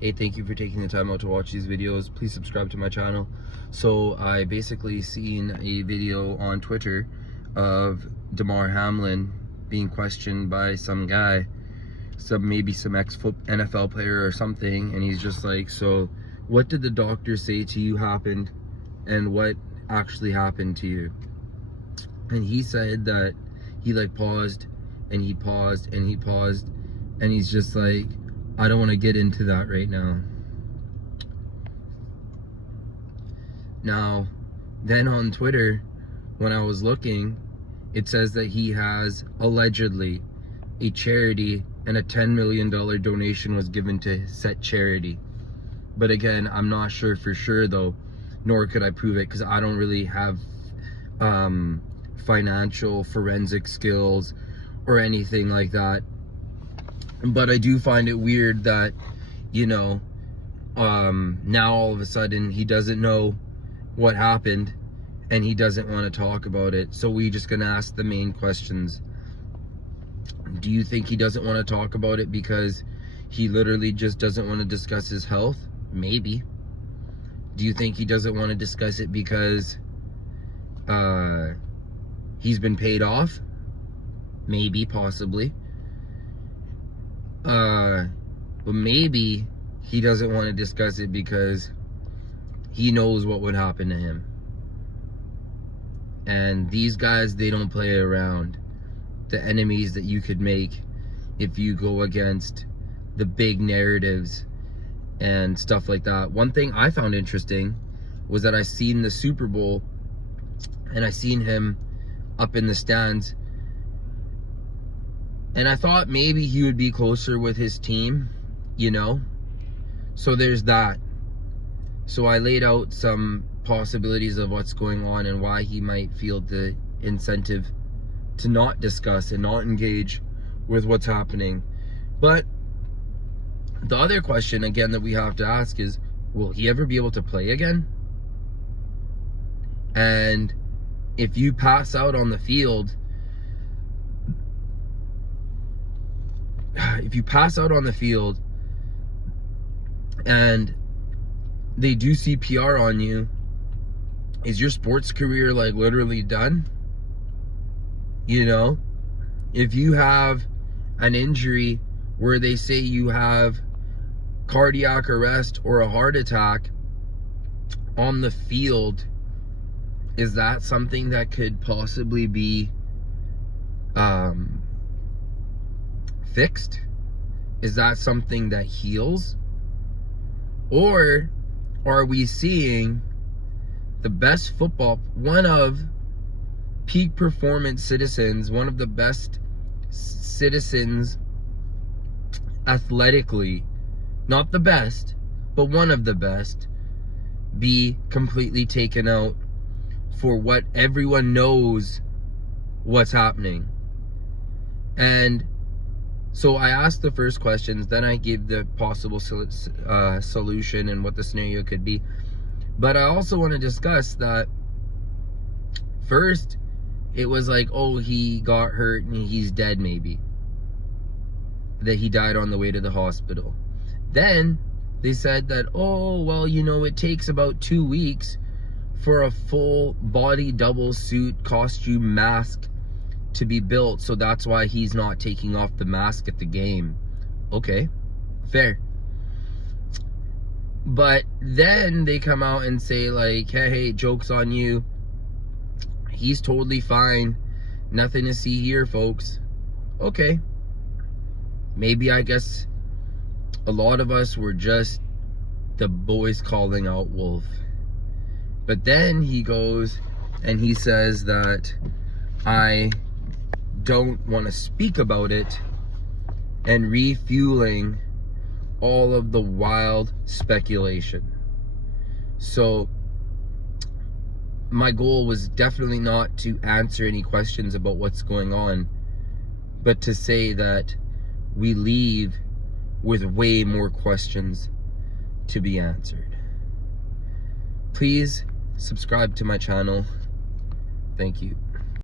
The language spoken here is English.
Hey, thank you for taking the time out to watch these videos. Please subscribe to my channel. So I basically seen a video on Twitter of Damar Hamlin being questioned by some guy, maybe some ex-NFL player or something, and he's just like, so what did the doctor say to you happened, and what actually happened to you? And he said that he like paused and he paused and he paused, and he's just like, I don't want to get into that right now. Now, then on Twitter, when I was looking, it says that he has allegedly a charity and a $10 million donation was given to said charity. But again, I'm not sure for sure though, nor could I prove it because I don't really have financial forensic skills or anything like that. But I do find it weird that, you know, now all of a sudden he doesn't know what happened and he doesn't want to talk about it. So we just gonna ask the main questions. Do you think he doesn't want to talk about it because he literally just doesn't want to discuss his health? Maybe. Do you think he doesn't want to discuss it because he's been paid off? Maybe, possibly. But maybe he doesn't want to discuss it because he knows what would happen to him. And these guys, they don't play around. The enemies that you could make if you go against the big narratives and stuff like that. One thing I found interesting was that I seen the Super Bowl and I seen him up in the stands, and I thought maybe he would be closer with his team, you know? So there's that. So I laid out some possibilities of what's going on and why he might feel the incentive to not discuss and not engage with what's happening. But the other question, again, that we have to ask is, will he ever be able to play again? And if you pass out on the field, and they do CPR on you, is your sports career like literally done? You know, if you have an injury where they say you have cardiac arrest or a heart attack on the field, is that something that could possibly be fixed? Is that something that heals? Or are we seeing the best football, one of peak performance citizens, one of the best citizens athletically, not the best, but one of the best, be completely taken out for what everyone knows what's happening? And so I asked the first questions, then I gave the possible solution and what the scenario could be. But I also want to discuss that first, it was like, oh, he got hurt and he's dead maybe. That he died on the way to the hospital. Then they said that, oh, well, you know, it takes about 2 weeks for a full body double suit costume mask to be built, so that's why he's not taking off the mask at the game. Okay, fair. But then they come out and say like, hey, joke's on you, he's totally fine, nothing to see here, folks. Okay, maybe, I guess a lot of us were just the boys calling out wolf. But then he goes and he says that I don't want to speak about it, and refueling all of the wild speculation. So my goal was definitely not to answer any questions about what's going on, but to say that we leave with way more questions to be answered. Please subscribe to my channel. Thank you.